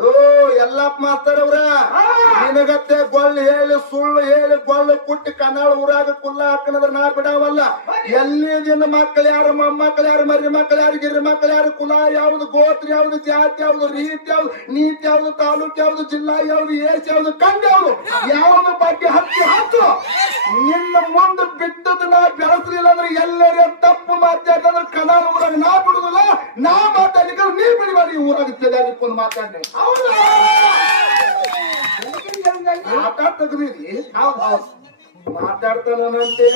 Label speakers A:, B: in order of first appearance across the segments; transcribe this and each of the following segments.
A: ಓ ಎಲ್ಲಪ್ಪ ಮಾತಾಡವ್ರ ನಿನಗತ್ತೆ ಗೊಳ್ಳು ಹೇಳಿ ಸುಳ್ಳು ಹೇಳಿ ಗೊಳ್ಳು ಕುಟ್ಟಿ ಕನ್ನಡ ಊರಾಗ ಕುಲ್ಲ ಹಾಕನದ್ರ ನಾ ಬಿಡಾವಲ್ಲ. ಎಲ್ಲಿ ನಿನ್ನ ಮಕ್ಕಳು ಯಾರು ಮೊಮ್ಮಕ್ಕಳು ಯಾರು ಮರಿ ಮಕ್ಕಳು ಯಾರು ಗಿರಿ ಮಕ್ಕಳು ಯಾರು ಕುಲ ಯಾವ್ದು ಗೋತ್ರ ಯಾವ್ದು ಜಾತಿ ಯಾವ್ದು ರೀತಿ ಯಾವ್ದು ನೀತಿ ಯಾವ್ದು ತಾಲೂಕ್ ಯಾವ್ದು ಜಿಲ್ಲಾ ಯಾವ್ದು ಏಸ್ ಯಾವ್ದು ಕಂಡ ಯಾವ್ದು ಯಾವ್ದು ಬಗ್ಗೆ ಹತ್ತಿ ಹತ್ತು ನಿನ್ನ ಮುಂದೆ ಬಿಟ್ಟದ ನಾ ಬೆಳೆಸಲಿಲ್ಲ ಅಂದ್ರೆ ಎಲ್ಲರೇ ತಪ್ಪು ಮಾತಾಡಿದ್ರೆ ಕನ್ನಡ ಊರಾಗ ನಾ ಬಿಡುದಿಲ್ಲ ನಾ ಮಾತಾಡ್ಲಿಕ್ಕೆ ನೀ ಬಿಡಿಬಾರಿ ಈ ಊರಾಗ ತಿಳಿಯಾಗಿಕೊಂಡು ಮಾತಾಡಿ ಆಟ ಮಾತಾಡ್ತಾನಂತೆ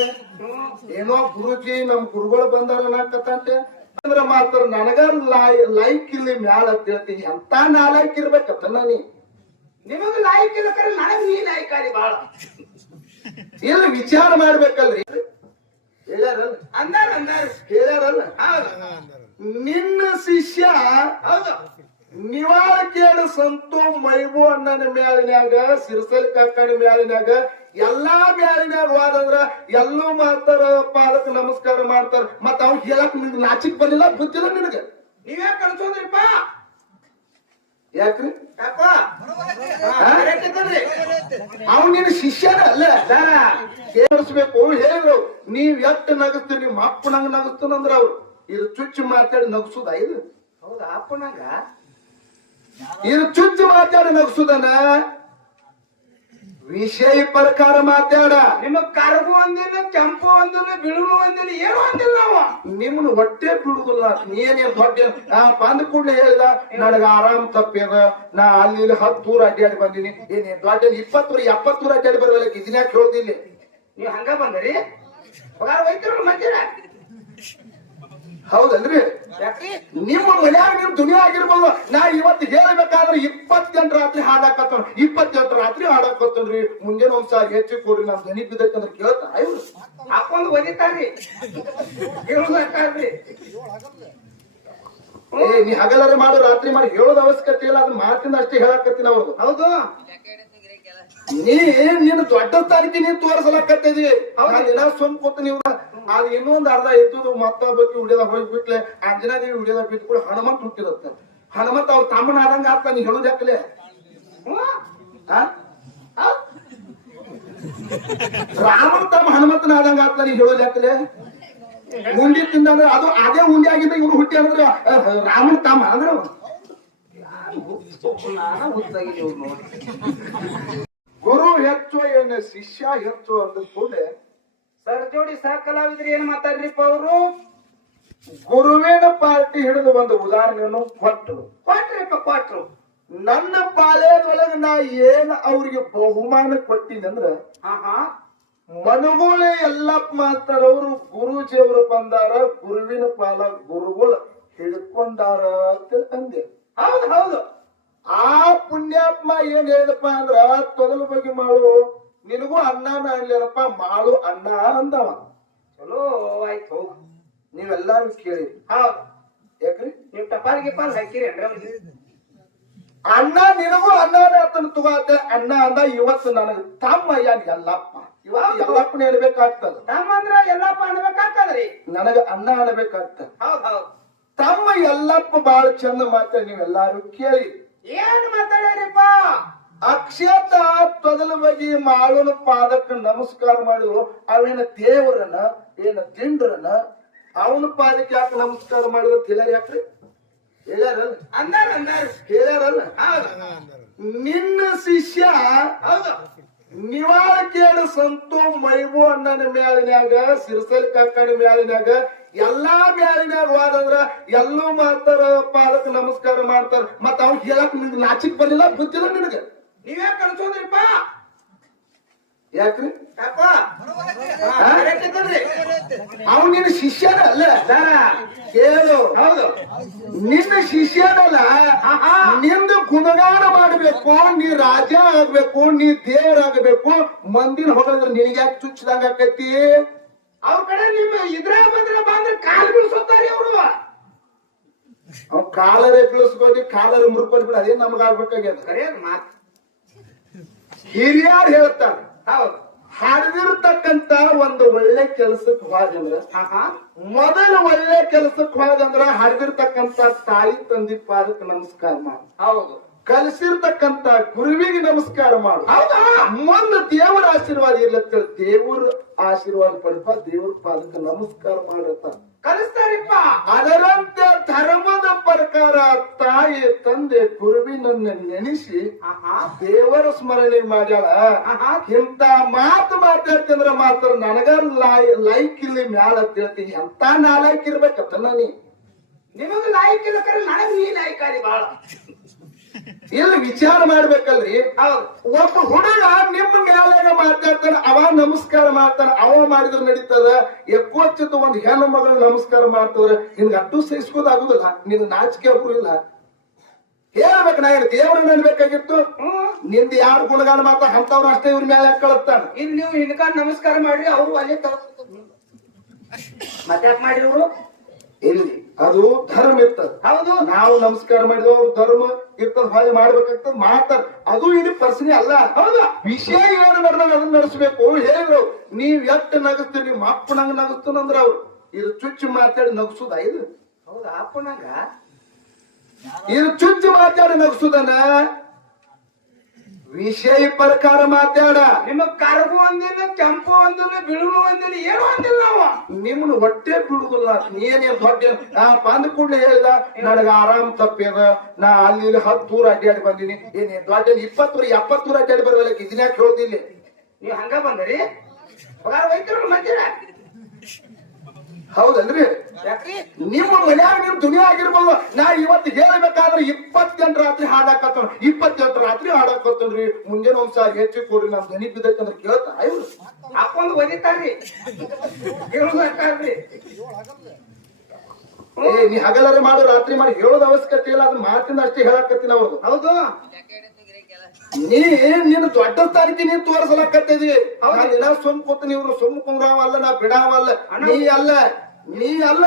A: ಏನೋ ಗುರುಜಿ, ನಮ್ ಗುರುಗಳು ಬಂದಾರ ಅನ್ನಕತ್ತಂತೆ ಅಂದ್ರೆ ಮಾತ್ರ ನನಗ ಲೈಕ್ ಇಲ್ಲಿ ಮ್ಯಾಲ ಅಂತ ಎಂತ ನಾಲೈಕ್ ಇರ್ಬೇಕತ್ತ ನೀ
B: ನಿಮಗ ಲೈಕ್ ಇಲ್ಲ ಕರೆ ನನಗ್ ನೀ ಲೈಕ್ ಬಾಳ.
A: ಇಲ್ಲಿ ವಿಚಾರ ಮಾಡ್ಬೇಕಲ್ರಿ. ಹೇಳ್ಯಾರಲ್ಲ
B: ಅಂದಾರ ಅಂದಾರ.
A: ಹೇಳ್ಯಾರಲ್ಲ ನಿನ್ನ ಶಿಷ್ಯ
B: ಹೌದು.
A: ನಿವಾಳಕೇಡು ಸಂತು ಮೈಬು ಅಣ್ಣನ ಮ್ಯಾಲಿನ್ಯಾಗ ಸಿರಿಸಲ್ ಕಾಕನ ಮ್ಯಾಲಿನ್ಯಾಗ ಎಲ್ಲಾ ಮ್ಯಾಲಿನ್ಯಾಗ ಹೋದಂದ್ರ ಎಲ್ಲೂ ಮಾಡ್ತಾರ ಪಾಲಕ ನಮಸ್ಕಾರ ಮಾಡ್ತಾರ. ಮತ್ತ ಅವ್ನ್ ಹೇಳಕ್ ನಿನ್ಗೆ ನಾಚಿಕ್ ಬರ್ಲಿಲ್ಲ ಗೊತ್ತಿಲ್ಲ ನಿನಗ.
B: ನೀವೇ ಕಳ್ಸೋದ್ರಿಪ್ಪ
A: ಯಾಕ್ರಿ? ಅವ್ನ್ ನಿನ್ನ ಶಿಷ್ಯನ ಅಲ್ಲ. ಸೇರಿಸ್ಬೇಕು ಹೇಳು. ನೀವ್ ಎಷ್ಟ್ ನಗಸ್ತೀರಿ ನಿಮ್ಮ ಅಪ್ಪನಂಗ ನಗಸ್ತಾನಂದ್ರ ಅವ್ರು. ಇದು ಚುಚ್ಚು ಮಾತಾಡಿ ನಗಸುದ ಇದು?
B: ಹೌದಾ ಅಪ್ಪನಂಗ?
A: ಇದು ಚುಚ್ಚು ಮಾತಾಡಿ ನಗಸುದನ? ವಿಷಯ ಪ್ರಕಾರ ಮಾತಾಡ.
B: ನಿಮ್ಮ ಕರಗು ಒಂದಿಲ್ಲ ಕೆಂಪು ಒಂದಿಲ್ಲ ಬಿಳುಗು ಒಂದಿಲ್ಲ ಏನು ಒಂದಿಲ್ಲ ನಾವು
A: ನಿಮ್ಮನ್ನ ಹೊಟ್ಟೆ ಬಿಡುದಿಲ್ಲ ನೀನೇನ್ ದೊಡ್ಡ ನಾ ಬಂದ ಕೂಡಲೇ ಹೇಳಿದ ನನಗ ಆರಾಮ್ ತಪ್ಪಿದ. ನಾ ಅಲ್ಲಿ ಇಲ್ಲಿ ಹತ್ತು ಊರ್ ಅಡ್ಡಾಡಿ ಬಂದಿನಿ. ಏನೇ ದೊಡ್ಡ ಇಪ್ಪತ್ತೂರ ಎಪ್ಪತ್ತೂರ ಅಡ್ಡಾಡಿ ಬರ್ಬೇಕು ಇದನ್ನ ಕೇಳ್ದಿಲ್ಲ
B: ನೀವ್ ಹಂಗ ಬಂದ್ರಿ? ಪಗಾರ ಮಂದಿರ?
A: ಹೌದಲ್ರಿ? ನಿಮ್ಮ ಮನ್ಯಾಗ ನಿಮ್ ದುನಿಯಾ ಆಗಿರ್ಬೋದು. ನಾ ಇವತ್ತು ಹೇಳಬೇಕಾದ್ರೆ ಇಪ್ಪತ್ತೆಂಟು ರಾತ್ರಿ ಹಾಡಾಕತ್ತ ಇಪ್ಪತ್ತೆಂಟು ರಾತ್ರಿ ಹಾಡಾಕತ್ತನ್ರಿ ಮುಂಜಾನೆ ಒಂದ್ಸಾರಿ ಹೆಚ್ಚು ಕೊಡ್ರಿ ನಮ್ ದನಿ ಬಿದ್ದಕ್ಕಂದ್ರೆ ಕೇಳ್ತಾ ಇವ್ರು.
B: ಹಾಕೊಂಡು ಒದಿತಾರ್ರಿ ಹೇಳುದಾಕಾರ್ರಿ
A: ಏ, ನೀ ಹಗಲರೆ ಮಾಡು, ರಾತ್ರಿ ಮಾಡಿ. ಹೇಳೋದ್ ಅವಶ್ಯಕತೆ ಇಲ್ಲ ಅದನ್ನ ಮಾತಿಂದ ಅಷ್ಟೇ ಹೇಳಾಕತ್ತೀನಿ ಅವ್ರದ್ದು
B: ಹೌದು.
A: ನೀ ನೀನು ದೊಡ್ಡ ತಾರೀಕಿ ನೀನ್ ತೋರಿಸಲಕತ್ತಿದಿ? ನಾನು ದಿನ ಸುಮ್ ಕೂತ ನೀವು ಏನೋ ಇನ್ನೊಂದ್ ಅರ್ಧ ಇದ್ದು ಮತ್ತೊಬ್ಬಕ್ಕೆ ಉಡಿಯೋದ ಹೋಗ್ಬಿಟ್ಲೆ ಅಂಜನಾದೇವಿ ಉಡಿಯೋದ ಬಿಟ್ಕೊಂಡು ಹನುಮಂತ ಹುಟ್ಟಿದತ್ತ. ಹನುಮಂತ ಅವ್ರ ತಮ್ಮನ ಆದಂಗ ಆಗ್ತಾನ ನೀ
B: ಹೇಳುದಕ್ಕಲೆ.
A: ಆ? ರಾಮನ ತಮ್ಮ ಹನುಮಂತನ ಆದಂಗ ಆಗ್ತಾನ ನೀ ಹೇಳುದಕ್ಕಲೆ ಉಂಡಿ ತಿಂದಂದ್ರೆ ಅದು ಅದೇ ಉಂಡಿ ಆಗಿದ್ದ ಇವ್ರು ಹುಟ್ಟಿ ಅಂದ್ರೆ. ರಾಮನ ತಮ್ಮ ಅಂದ್ರೆ ಅವ.
B: ನಾನ ಹುಚ್ಚಾಗಿದ್ದೆ ಇವ್ರ್ ನೋಡಿ
A: ಗುರು ಶಿಷ್ಯ ಹೆಚ್ಚು ಅಂದ ಕೂಡಲೇ
B: ಸರ್ ಜೋಡಿ ಸಹ ಕಲಾವಿದ್ರಿ ಏನ್ ಮಾತಾಡ್ರಿಪ್ಪ ಅವರು?
A: ಗುರುವಿನ ಪಾರ್ಟಿ ಹಿಡಿದು ಒಂದು ಉದಾಹರಣೆಯನ್ನು ಕೊಟ್ಟರು
B: ಕೊಟ್ರಿಪ್ಪ ಕೊಟ್ರು.
A: ನನ್ನ ಪಾಳ್ಯದೊಳಗ ನಾ ಏನ್ ಅವ್ರಿಗೆ ಬಹುಮಾನ ಕೊಟ್ಟಿನಂದ್ರ ಮನುಗುಳೆ ಎಲ್ಲಪ್ಪ ಮಾತಾಡೋರು ಗುರುಜಿಯವರು ಬಂದಾರ ಗುರುವಿನ ಪಾಲ ಗುರುಗಳು ಹಿಡ್ಕೊಂಡಾರ ಅಂತ ಅಂದೆ.
B: ಹೌದು ಹೌದು.
A: ಆ ಪುಣ್ಯಾತ್ಮ ಏನ್ ಹೇಳಪ್ಪ ಅಂದ್ರ ತೊದಲ ಬಗ್ಗೆ ಮಾಡು. ನಿನಗೂ ಅನ್ನ ಅನ್ಲೇನಪ್ಪ ಮಾಳು ಅನ್ನ ಅಂದವ.
B: ಚಲೋ ಆಯ್ತು ಹೋಗ.
A: ನೀವೆಲ್ಲಾರು ಕೇಳಿ.
B: ಹೌದು
A: ಯಾಕ್ರಿ?
B: ನೀವ್ ಟಪಾಲ್ ಗಿಪಾಲ್ ಹಾಕಿರಿ ಅಂದ್ರೆ ಅವ್ರಿಗೆ.
A: ಅಣ್ಣ ನಿನಗೂ ಅನ್ನ ಆತನ ತಗೋತೆ ಅಣ್ಣ ಅಂದ ಇವತ್ತು ನನಗೆ ತಮ್ಮ ಯಾನ್ ಎಲ್ಲಪ್ಪ ಇವಾಗ? ಎಲ್ಲಪ್ಪನ ಹೇಳ್ಬೇಕಾಗ್ತದ.
B: ತಮ್ಮ ಅಂದ್ರ ಎಲ್ಲಪ್ಪ ಅನ್ಬೇಕಾಗ್ತದ್ರಿ.
A: ನನಗ ಅನ್ನ ಅನ್ಬೇಕಾಗ್ತದ.
B: ಹೌದ್ ಹೌದ್.
A: ತಮ್ಮ ಎಲ್ಲಪ್ಪ ಬಾಳ ಚಂದ ಮಾತಾಡಿ ನೀವೆಲ್ಲಾರು ಕೇಳಿ.
B: ಏನ್ ಮಾತಾಡ್ಯಾರಿಪ್ಪ?
A: ಅಕ್ಷತ ತೊದಲ ಬಗೆ ಮಾಡುವ ಪಾದಕ್ಕೆ ನಮಸ್ಕಾರ ಮಾಡಿದ್ರು. ಅವೇನ ದೇವರನ್ನ ಏನ ದಿಂಡ್ರನ್ನ ಅವನ ಪಾದಕ್ಕೆ ಯಾಕೆ ನಮಸ್ಕಾರ ಮಾಡಿದ್ರು ತಿಳ ಯಾಕ್ರಿ? ಹೇಳ್ಯಾರಲ್ಲ.
B: ಅಂದಾರ ಅಂದಾರ.
A: ಹೇಳ್ಯಾರಲ್ಲ. ನಿನ್ನ ಶಿಷ್ಯ ಕೇಳ ಸಂತು ಮೈಬು ಅಣ್ಣನ ಮ್ಯಾಲಿನ್ಯಾಗ ಸಿರಸಲ್ ಕಾಕನ ಮ್ಯಾಲಿನ್ಯಾಗ ಎಲ್ಲಾ ಮ್ಯಾಲಿನ್ಯಾಗ ಹೋದಂದ್ರ ಎಲ್ಲೂ ಮಾಡ್ತಾರ ಪಾದಕ್ಕೆ ನಮಸ್ಕಾರ ಮಾಡ್ತಾರ. ಮತ್ತ ಅವ್ನ್ ಹೇಳಕ್ ನಿನ್ ನಾಚಿಕ್ ಬರ್ಲಿಲ್ಲ ಗೊತ್ತಿಲ್ಲ ನಿನಗ.
B: ನೀವೇ ಕಳ್ಸೋದ್ರಿಪ್ಪ
A: ಯಾಕ್ರಿ?
B: ಯಾಕ
A: ಅವ್ನ್ ನಿನ್ನ ಶಿಷ್ಯನ ಅಲ್ಲ?
B: ಸರ
A: ಕೇಳು.
B: ಹೌದು.
A: ನಿನ್ನ ಶಿಷ್ಯನಲ್ಲ. ನಿಂದು ಗುಣಗಾನ ಮಾಡಬೇಕು ನೀ ರಾಜ ಆಗ್ಬೇಕು ನೀ ದೇವರಾಗಬೇಕು ಮಂದಿನ ಹೊಗಳಿದ್ರೆ ನಿನಗೆ ಯಾಕೆ ಚುಚ್ಚದಂಗ ಆಕೈತಿ?
B: ಅವ್ರ ಕಡೆ ನಿಮ್ ಇದ್ರ ಬಂದ್ರ ಬಂದ್ರೆ ಕಾಲ್ ಬೀಳ್ಸೋತಾರಿ ಅವ್ರು.
A: ಅವ್ ಕಾಲರೇ ಬೀಳಿಸ್ಬೋದು ಕಾಲರ ಮುರ್ಕೊಂಡು ಬಿಡ ಅದೇ ನಮಗ ಆಗ್ಬೇಕಾಗ್ಯದ.
B: ಕರೆ ಮಾತ್.
A: ಹಿರಿಯರು ಹೇಳ್ತಾರ.
B: ಹೌದು.
A: ಹರಿದಿರ್ತಕ್ಕಂತ ಒಂದು ಒಳ್ಳೆ ಕೆಲಸಕ್ಕೆ ಹೋದಂದ್ರ ಮೊದಲ ಒಳ್ಳೆ ಕೆಲಸಕ್ಕೆ ಹೋದಂದ್ರ ಹರಿದಿರ್ತಕ್ಕಂತ ತಾಯಿ ತಂದಿ ಪಾದಕ್ಕೆ ನಮಸ್ಕಾರ ಮಾಡ.
B: ಹೌದು.
A: ಕಲಿಸಿರ್ತಕ್ಕಂತ ಗುರುವಿಗೆ ನಮಸ್ಕಾರ ಮಾಡು. ಮುಂದೆ ದೇವರ ಆಶೀರ್ವಾದ ಇರ್ಲತ್ತ ದೇವರ ಆಶೀರ್ವಾದ ಪಡಪ ದೇವರ ಪಾದಕ್ಕೆ ನಮಸ್ಕಾರ ಮಾಡತ್ತ.
B: ಕಲಿಸ್ತಾರಿಪ್ಪ.
A: ಅದರಂತೆ ಧರ್ಮದ ಪ್ರಕಾರ ತಾಯಿ ತಂದೆ ಗುರುವಿನನ್ನ ನೆನೆಸಿ ದೇವರ ಸ್ಮರಣೆ ಮಾಡ್ಯಾಳ. ಇಂತ ಮಾತು ಮಾತಾಡ್ತಂದ್ರ ಮಾತ್ರ ನನಗ ಲೈಕ್ ಇಲ್ಲಿ ಮ್ಯಾಲ ಹೇಳ್ತೀನಿ. ಎಂತ ನಾಲೈಕ್ ಇರ್ಬೇಕತ್ತ ನೀ
B: ನಿಮಗ ಲಾಯ್ಕ್ ಇಲ್ಲ ಕರೆ ನನಗ್ ನೀ ಲಾಯ್ಕ್ ಬಹಳ ಬಾಳ.
A: ಇಲ್ಲಿ ವಿಚಾರ ಮಾಡ್ಬೇಕಲ್ರಿ? ಒಬ್ಬ ಹುಡುಗ ನಿಮ್ಮ ಮ್ಯಾಲಾಗ ಮಾತಾಡ್ತಾನೆ, ಅವ ನಮಸ್ಕಾರ ಮಾಡ್ತಾನ, ಅವ ಮಾಡಿದ್ರೆ ನಡೀತದ? ಎಕ್ಕೋಚಿತ ಒಂದು ಹೆಣ್ಣು ಮಗಳು ನಮಸ್ಕಾರ ಮಾಡ್ತದ್ರ ನಿನ್ಗೆ ಅಟ್ಟು ಸಹಿಸ್ಕೋದಾಗುದಿಲ್ಲ ನಿನ್ ನಾಚಿಕೆ ಇಲ್ಲ. ಹೇಳ್ಬೇಕು ನಾ ದೇವ್ರನ್ನ ಅನ್ಬೇಕಾಗಿತ್ತು? ನಿಂದ ಯಾರು ಗುಣಗಾನ ಮಾಡ್ತಾ ಅಂತವ್ರ ಅಷ್ಟೇ ಇವ್ರ ಮೇಲೆ ಕಳತ್ತಾನ
B: ಇಲ್ಲಿ ನೀವು ಹಿಂದ್ಕ ನಮಸ್ಕಾರ ಮಾಡ್ರಿ, ಅವರು ಅಲ್ಲೇ ಮತ್ತೆ ಮತ್ಯಾಕ್ ಇವ್ರು
A: ಇಲ್ಲಿ. ಅದು ಧರ್ಮ ಇರ್ತದ.
B: ಹೌದು.
A: ನಾವು ನಮಸ್ಕಾರ ಮಾಡಿದ್ವಿ ಅವ್ರ ಧರ್ಮ ಇರ್ತದ ಹಾಗೆ ಮಾಡ್ಬೇಕಾಗ್ತದ ಮಾಡ್ತಾರ. ಅದು ಇಡೀ ಪರ್ಸನಿ ಅಲ್ಲ.
B: ಹೌದಾ.
A: ವಿಷಯ ಏನು ನಡೆದಾಗ ಅದನ್ನ ನಡೆಸಬೇಕು. ಹೇಳಿದ್ರು ನೀವ್ ಎಟ್ಟು ನಗಸ್ತೀರಿ ನಿಮ್ಮ ಅಪ್ಪನಂಗ ನಂಗ ನಗಸ್ತಾನಂದ್ರ ಅವ್ರು. ಇದು ಚುಚ್ಚು ಮಾತಾಡಿ ನಗಸುದ ಇದು?
B: ಹೌದಾ ಅಪ್ಪನಂಗ?
A: ಇದು ಚುಚ್ಚು ಮಾತಾಡಿ ನಗಸುದನ? ವಿಷಯ ಪ್ರಕಾರ ಮಾತಾಡ.
B: ನಿಮ್ಮ ಕರಗು ಒಂದಿಲ್ಲ ಕೆಂಪು ಒಂದಿಲ್ಲ ಬಿಳುಗು ಒಂದಿಲ್ಲ ಏನು ಒಂದಿಲ್ಲ ಅವ?
A: ನಿಮ್ನ ಹೊಟ್ಟೆ ಬಿಡುದಿಲ್ಲ ನೀನೇ ದೊಡ್ಡ ನಾ ಬಂದ ಕೂಡಲೇ ಹೇಳ್ದ ನನಗ ಆರಾಮ್ ತಪ್ಪ್ಯದ ನಾ ಅಲ್ಲಿ ಇಲ್ಲಿ ಹತ್ತು ಊರ್ ಅಡ್ಡಾಡಿ ಬಂದಿನಿ. ಏನೇ ದೊಡ್ಡ ಇಪ್ಪತ್ತೂರ ಎಪ್ಪತ್ತೂರ ಅಡ್ಡಾಡಿ ಬರ್ಬೇಕು ಇದನ್ನ ಕೇಳೋದಿಲ್ಲ
B: ನೀವ್ ಹಂಗ ಬಂದ್ರಿ? ಪಗಾರ ಮಂದಿರ
A: ಹೌದಲ್ರಿ?
B: ಯಾಕ್ರಿ?
A: ನಿಮ್ಮ ಮನ್ಯಾಗ ನಿಮ್ ದುನಿಯಾ ಆಗಿರ್ಬೋದು. ನಾ ಇವತ್ತು ಹೇಳಬೇಕಾದ್ರೆ ಇಪ್ಪತ್ತೆಂಟು ರಾತ್ರಿ ಹಾಡಾಕತ್ತ ಇಪ್ಪತ್ತೆಂಟು ರಾತ್ರಿ ಹಾಡಾಕತ್ತನ್ರಿ ಮುಂಜಾನೆ ಒಂದ್ ಸಾರಿ ಹೆಚ್ಚು ಕೊಡ್ರಿ. ನಮ್ ದನಿ ಬಿದ್ದೈತಂದ್ರೆ ಕೇಳ್ತಾ ಇವ್ರು
B: ಹಾಕೊಂಡು ಒದಿತಾರ್ರಿ
A: ಏ ನೀ ಹಗಲರ ಮಾಡು ರಾತ್ರಿ ಮಾಡಿ ಹೇಳೋದ್ ಅವಶ್ಯಕತೆ ಇಲ್ಲ. ಅದ್ ಮಾತಿನ ಅಷ್ಟೇ ಹೇಳಾಕತ್ತೀನಿ ಅವ್ರದ್ದು
B: ಹೌದು.
A: ನೀ ನಿನ್ನ ದೊಡ್ಡ ಸ್ಥಾನಕ್ಕೆ ನೀನ್ ತೋರಿಸಲಕತ್ತಿದಿ ನಿನ್ನ ಸುಮ್ ಕೂತ ನೀವು ಸುಮ್ ಕುಂದ್ರಾವಲ್ಲ ನಾ ಬಿಡಾವಲ್ಲ. ನೀ ಅಲ್ಲ ನೀ ಅಲ್ಲ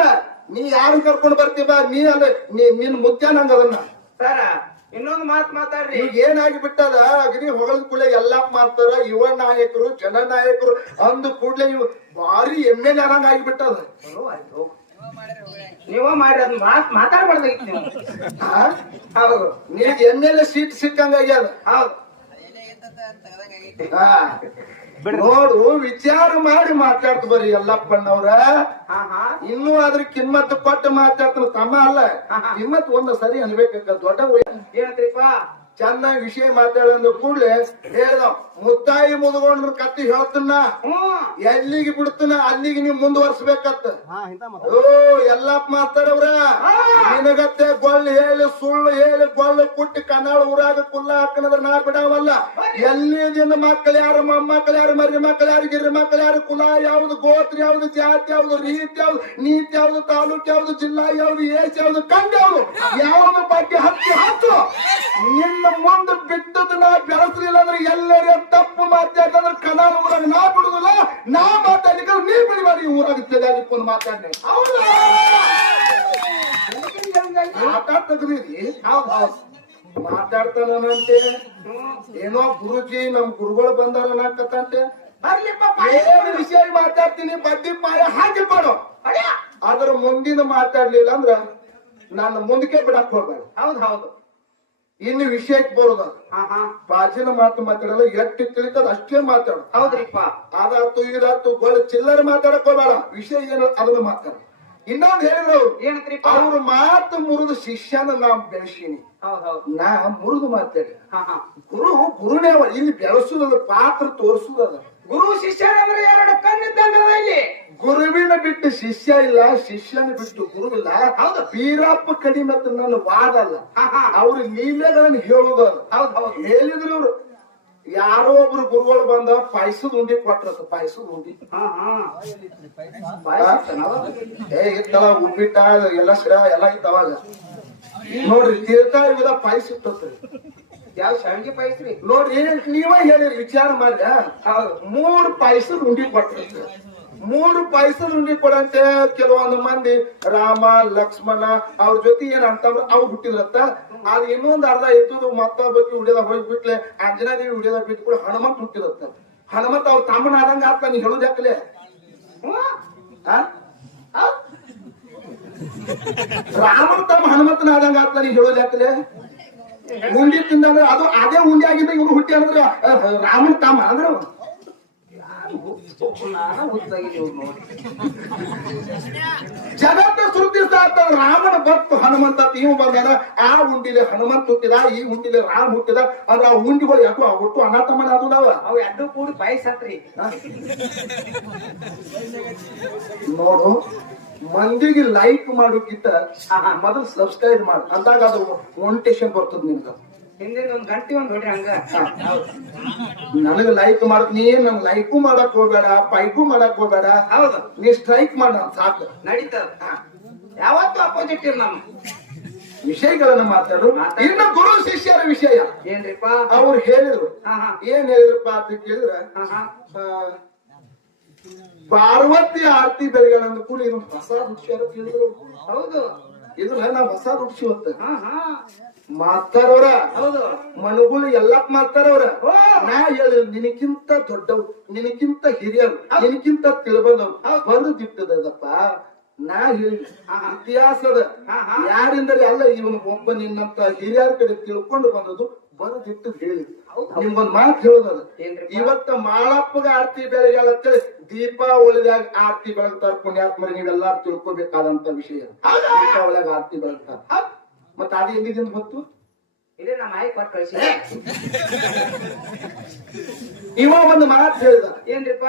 A: ನೀ ಯಾರು ಕರ್ಕೊಂಡ್ ಬರ್ತೀವ ನೀ ಅಲ್ಲ ನೀ ನಿನ್ ಮುದ್ದೆ ನಂಗ ಅದನ್ನ.
B: ಸರ ಇನ್ನೊಂದು ಮಾತ್ ಮಾತಾಡ್ರಿ.
A: ಈಗ ಏನಾಗಿ ಬಿಟ್ಟದ? ಅಗ್ನಿ ಹೊಗಳದ ಕೂಡಲೇ ಎಲ್ಲಾ ಮಾಡ್ತಾರ ಯುವ ನಾಯಕರು ಜನ ನಾಯಕರು ಅಂದ ಕೂಡಲೇ ಇವ್ ಭಾರಿ ಎಂ ಎಲ್ ಆಗಿ ಆಗಿಬಿಟ್ಟದ
B: ನೀವ ಮಾಡಿ ಅದ್ ಮಾತ್ ಮಾತಾಡ್ಬಾರ್ದಾಗಿತ್ತು ನೀವು? ಹೌದು.
A: ನಿನಗೆ ಎಂ ಎಲ್ ಎ ಸೀಟ್ ಸಿಕ್ಕಂಗ ಆಗ್ಯದ.
B: ಹೌದು.
A: ನೋಡು ವಿಚಾರ ಮಾಡಿ ಮಾತಾಡ್ತು ಬರ್ರಿ ಎಲ್ಲಪ್ಪಣ್ಣವ್ರ
B: ಹಾ ಹಾ.
A: ಇನ್ನೂ ಅದ್ರ ಕಿಮ್ಮತ್ ಕೊಟ್ಟು ಮಾತಾಡ್ತಾನ ತಮ್ಮ ಅಲ್ಲ. ಕಿಮ್ಮತ್ ಒಂದ್ ಸರಿ ಅನ್ಬೇಕ ದೊಡ್ಡ ವಯ-
B: ಏನಂತ್ರಿಪ್ಪ
A: ಚೆನ್ನಾಗಿ ವಿಷಯ ಮಾತಾಡಂದ ಕೂಡ್ಲೆ ಹೇಳ್ದ ಮುತ್ತಾಯಿ ಮುದ್ಕೊಂಡ್ರ ಕತ್ತಿ ಹೇಳ್ತನ್ನ. ಎಲ್ಲಿಗೆ ಬಿಡ್ತನ ಅಲ್ಲಿಗೆ ನೀವು ಮುಂದುವರ್ಸ್ಬೇಕತ್ತ. ಓ ಎಲ್ಲಪ್ಪ ಮಾತಾಡವ್ರ. ನಿನಗತ್ತೆ ಗೊಳ್ಳು ಹೇಳಿ ಸುಳ್ಳು ಹೇಳಿ ಗೊಳ್ಳು ಕುಟ್ಟಿ ಕನ್ನಡ ಊರಾಗ ಕುಲ್ಲ ಹಾಕನದ್ರ ನಾ ಎಲ್ಲಿ ಎಲ್ಲಿದಿಂದ ಮಕ್ಕಳು ಯಾರು ಮೊಮ್ಮಕ್ಕಳು ಯಾರು ಮರಿ ಮಕ್ಕಳು ಯಾರು ಗಿರಿ ಮಕ್ಕಳು ಯಾರು ಕುಲ ಯಾವ್ದು ಗೋತ್ರ ಯಾವ್ದು ಜಾತಿ ಯಾವ್ದು ರೀತಿ ಯಾವ್ದು ನೀತಿ ಯಾವ್ದು ತಾಲೂಕ್ ಯಾವ್ದು ಜಿಲ್ಲಾ ಯಾವ್ದು ಏಸ್ ಯಾವ್ದು ಕಂಡ ಯಾವ್ದು? ಯಾವ್ದು ಬಗ್ಗೆ ಹತ್ತಿ? ಹತ್ತು ನಿನ್ನ ಮುಂದೆ ಬಿದ್ದದ್ದು ನಾ ಬೆಳೆಸಲಿಲ್ಲ ಅಂದ್ರೆ ಎಲ್ಲರ ತಪ್ಪು ಮಾತಾಡ್ತಂದ್ರೆ ಕನ್ನಡ ಊರಾಗ ನಾ ಬಿಡುದಿಲ್ಲ ನಾ ಮಾತಾಡ್ಲಿಕ್ಕೆ ನೀ ಬಿಡಬೇಡಿ ಊರಾಗ ಮಾತಾಡ್ನೆ ಆಟ ತೆಗ್ದಿರಿ.
B: ಹೌದ್ ಹೌದ್.
A: ಮಾತಾಡ್ತಾನಂತೆ ಏನೋ ಗುರುಜಿ ನಮ್ ಗುರುಗಳು ಬಂದಾರ ಅನ್ನಕತ್ತಂತೆ. ಏನು ವಿಷಯ ಮಾತಾಡ್ತೀನಿ ಬಡ್ಡಿ ಪಾಯ ಹಾಕಿ ಕೊಡು ಅದ್ರ ಮುಂದಿನ ಮಾತಾಡ್ಲಿಲ್ಲ ಅಂದ್ರ ನಾನು ಮುಂದಕ್ಕೆ ಬಿಡಕ್ ಹೋಗ್ಬೇಡ.
B: ಹೌದ್ ಹೌದು.
A: ಇನ್ನು ವಿಷಯಕ್ಕೆ ಬರೋದ ಬಾಜಿನ ಮಾತು ಮಾತಾಡಲ್ಲ ಎಷ್ಟು ತಿಳಿತದ ಅಷ್ಟೇ ಮಾತಾಡ.
B: ಹೌದ್ರಿಪ್ಪ.
A: ಅದಾತು ಇದಾತು ಗೋಳ ಚಿಲ್ಲರ್ ಮಾತಾಡಕ್ ವಿಷಯ ಏನ ಅದನ್ನ ಮಾತಾಡ. ಇನ್ನೊಂದು ಹೇಳಿದ್ರು ಅವ್ರು.
B: ಏನಂತ್ರಿಪ್ಪ?
A: ಅವ್ರ ಮಾತು ಮುರಿದು ಶಿಷ್ಯನ ನಾ ಬೆಳೆಸೀನಿ. ನಾ ಮುರಿದು ಮಾತಾಡಿ
B: ಹಾ ಹಾ.
A: ಗುರು ಗುರುನೇ. ಇಲ್ಲಿ ಬೆಳೆಸುದದ ಪಾತ್ರ ತೋರಿಸುದದ
B: ಗುರು ಶಿಷ್ಯನಂದ್ರೆ ಎರಡು ಕಣ್ಣಿದ್ದಂಗದ ಇಲ್ಲಿ.
A: ಗುರುವಿನ ಬಿಟ್ಟು ಶಿಷ್ಯ ಇಲ್ಲ ಶಿಷ್ಯನ ಬಿಟ್ಟು ಗುರು ಇಲ್ಲ
B: ಹೌದು.
A: ಬೀರಪ್ಪ ಕಡಿಮೆ ಅಂತ ನನ್ನ ವಾದ ಅಲ್ಲ. ಅವ್ರ ಲೀಲೆಗಳನ್ನ ಹೇಳುದಲ್ಲ
B: ಹೌದು ಹೌದು.
A: ಹೇಳಿದ್ರು ಇವ್ರು. ಯಾರೋ ಒಬ್ರು ಗುರುಗಳು ಬಂದ ಪಾಯಸದ ಉಂಡಿ ಕೊಟ್ರಸ ಪಾಯಸದ ಉಂಡಿ.
B: ಹಾ
A: ಏ ಇತ್ತಲ್ಲ ಉಪ್ಪಿಟ್ಟ ಎಲ್ಲ ಸಿಡ ಎಲ್ಲ ಇದ್ದಾವಾಗ ನೋಡ್ರಿ ತೀರ್ಥ ವಿಧ ಪಾಯಸ ಇತ್ತತ್ರಿ.
B: ಯಾವ ಶಾವಿಗೆ ಪಾಯ್ಸ್ರಿ
A: ನೋಡ್ರಿ ನೀವ ಹೇಳಿರಿ ವಿಚಾರ ಮಾಡ್ಯ
B: ಮೂರ್
A: ಮೂರು ಪಾಯಸದ ಉಂಡಿ ಕೊಟ್ರಿ ಮೂರು ಪೈಸಲು ಕೊಡಂತೆ. ಕೆಲವೊಂದು ಮಂದಿ ರಾಮ, ಲಕ್ಷ್ಮಣ, ಅವ್ರ ಜೊತೆ ಏನ್ ಅಂತಂದ್ರ ಅವ್ರು ಹುಟ್ಟಿದ್ರತ್ತ ಅದ್ ಇನ್ನೊಂದ್ ಅರ್ಧ ಎತ್ತುದು ಮತ್ತೊಬ್ಬಕ್ಕೆ ಉಡಿದ ಹೋಗಿ ಬಿಟ್ಲೆ ಅಂಜನಾದೇವಿ ಉಡಿದ ಬಿಟ್ಕೊಂಡು ಹನುಮಂತ ಹುಟ್ಟಿರತ್ತ ಹನುಮಂತ ಅವ್ರ ತಮ್ಮನ ಆದಂಗ ಆತ ನೀ ಹೇಳುದ ಯಾಕಲೆ?
B: ರಾಮ
A: ಆ?
B: ಹೌದ್.
A: ರಾಮನ ತಮ್ಮ ಹನುಮಂತನ ಆದಂಗ ಆತ ನೀ ಹೇಳುದ ಯಾಕಲೆ? ಉಂಡಿ ತಿಂದ್ರೆ ಅದು ಅದೇ ಉಂಡಿ ಆಗಿದ್ದ ಇವ್ರು ಹುಟ್ಟಿ ಅಂದ್ರೆ ರಾಮನ ತಮ್ಮ ಅಂದ್ರೆ. ಜಗತ್ತ ಸೃಷ್ಟಿಸ್ತಾ ರಾಮನ ಭಕ್ತ ಹನುಮಂತ ತೀವ್ ಬಂದ ಬಂದಾನ ಆ ಉಂಡಿಲಿ ಹನುಮಂತ ಹುಟ್ಟಿದ ಈ ಉಂಡಿಲಿ ರಾಮ ಹುಟ್ಟಿದ ಅಂದ್ರೆ ಆ ಉಂಡಿಗಳು ಯಾಕೋ ಆ ಒಟ್ಟು ಅನಾಥಮನ ಅದುದಾವ
B: ಅವ್ ಎರಡು ಕೂಡಿ ಬಯಸತ್ರಿ.
A: ನೋಡು ಮಂದಿಗೆ ಲೈಕ್ ಮಾಡೋಕ್ಕಿಂತ ಮೊದಲು ಸಬ್ಸ್ಕ್ರೈಬ್ ಮಾಡು. ಅಂದಾಗ ಅದು ಒಂಟೇಷನ್ ಬರ್ತದ ನಿನ್ಗ.
B: ಹಿಂದಿನ ಒಂದ್ ಗಂಟೆ ಒಂದ್ ಹೊಡ್ರಿ ಹಂಗ.
A: ನನಗ ಲೈಕ್ ಮಾಡಕ್ ನನ್ ಲೈಕು ಮಾಡಕ್ ಹೋಗ್ಬೇಡ ಪೈಪು ಮಾಡಕ್ ಹೋಗ್ಬೇಡ.
B: ಹೌದು.
A: ನೀ ಸ್ಟ್ರೈಕ್ ಮಾಡ ಸಾಕು.
B: ನಡೀತದ. ಯಾವತ್ತು ಅಪೋಸಿಟ್ ಇರ್ ನಮ್
A: ವಿಷಯಗಳನ್ನ ಮಾತಾಡು. ಇನ್ನು ಗುರು ಶಿಷ್ಯರ ವಿಷಯ.
B: ಏನ್ರಿಪ್ಪ?
A: ಅವ್ರು ಹೇಳಿದ್ರು. ಏನ್ ಹೇಳಿದ್ರಪ್ಪ ಅಂತ ಕೇಳಿದ್ರ ಪಾರ್ವತಿ ಆರತಿ ಬೆಳೆಗಳನ್ನ ಕೂಡ ಇದು ಹೊಸ ವೃಕ್ಷ ಹೇಳಿದ್ರು
B: ಹೌದು.
A: ಇದ್ರ ನಾವು ಹೊಸ ರುಚಿ ಹೊತ್ತ
B: ಹೌದು
A: ಮನುಗಳು ಎಲ್ಲಪ್ಪ
B: ಮಾತಾರವ್ರ
A: ನಾ ಹೇಳಿ ನಿನಕ್ಕಿಂತ ದೊಡ್ಡವ್ ನಿನಕ್ಕಿಂತ ಹಿರಿಯರು ನಿನಕ್ಕಿಂತ ತಿಳ್ಬಂದವ್. ಬಂದು ದಿಟ್ಟದಪ್ಪ ನಾ ಹೇಳಿ. ಇತಿಹಾಸದ ಯಾರಿಂದರೆ. ಅಲ್ಲ ಇವನು ಒಬ್ಬ ನಿನ್ನಂತ ಹಿರಿಯರ ಕಡೆ ತಿಳ್ಕೊಂಡು ಬಂದದ್ದು ಬರದಿಟ್ಟು ಹೇಳಿ. ನಿಮ್ಗೊಂದ್ ಮಾತು ಹೇಳೋದದ? ಇವತ್ತ ಮಾಳಪ್ಪಗ ಆರತಿ ಬೆಳಗಾಲ ಅಂತೇಳಿ ದೀಪಾವಳಿದಾಗ ಆರತಿ ಬೆಳಗ್ತಾರ ಪುಣ್ಯಾತ್ಮರಿ ನೀವೆಲ್ಲಾರು ತಿಳ್ಕೊಬೇಕಾದಂತ ವಿಷಯ? ದೀಪಾವಳಿಯಾಗ ಆರತಿ ಬೆಳಗ್ತಾರ. ಮತ್ತ ಅದು ಎಲ್ಲಿದಿಂದ ಗೊತ್ತು?
B: ಇದೇ ನಮ್ಮ ಆಯ್ಕೆ ಕೊಟ್ಟು ಕಳಿಸಿ
A: ಇವ ಒಂದು ಮಾತು ಹೇಳಿದ.
B: ಏನ್ರಿಪ್ಪ?